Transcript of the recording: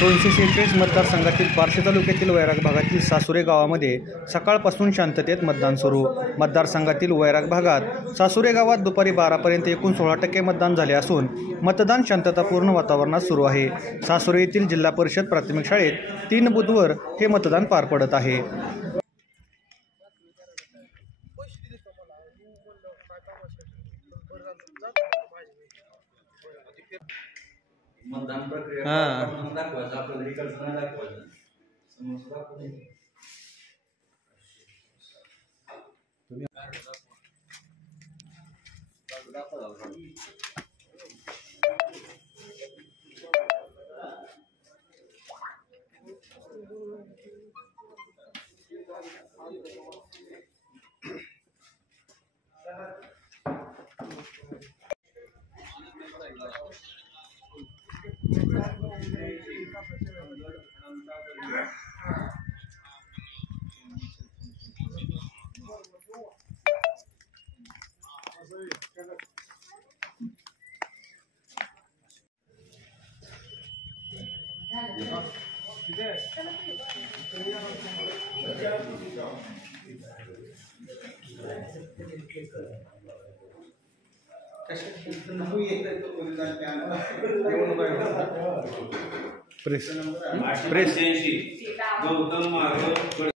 246 मतदारसंघातील बार्शी तालुक्यातील वैराग भागातील सासुरे गावामध्ये सकाळपासून शांततेत मतदान सुरू। मतदारसंघातील वैराग भागात सासुरे गावात दुपारी 12पर्यंत एकूण 16% मतदान झाले असून मतदान शांततापूर्ण वातावरणात सुरू आहे। सासुरे येथील जिल्हा परिषद प्राथमिक शाळेत 3 बुथवर हे मतदान पार पडत आहे। मतदान प्रक्रिया दाखवायचं आपल्याला इकडचं नाही दाखवायचं समोरचं दाखवून प्रेस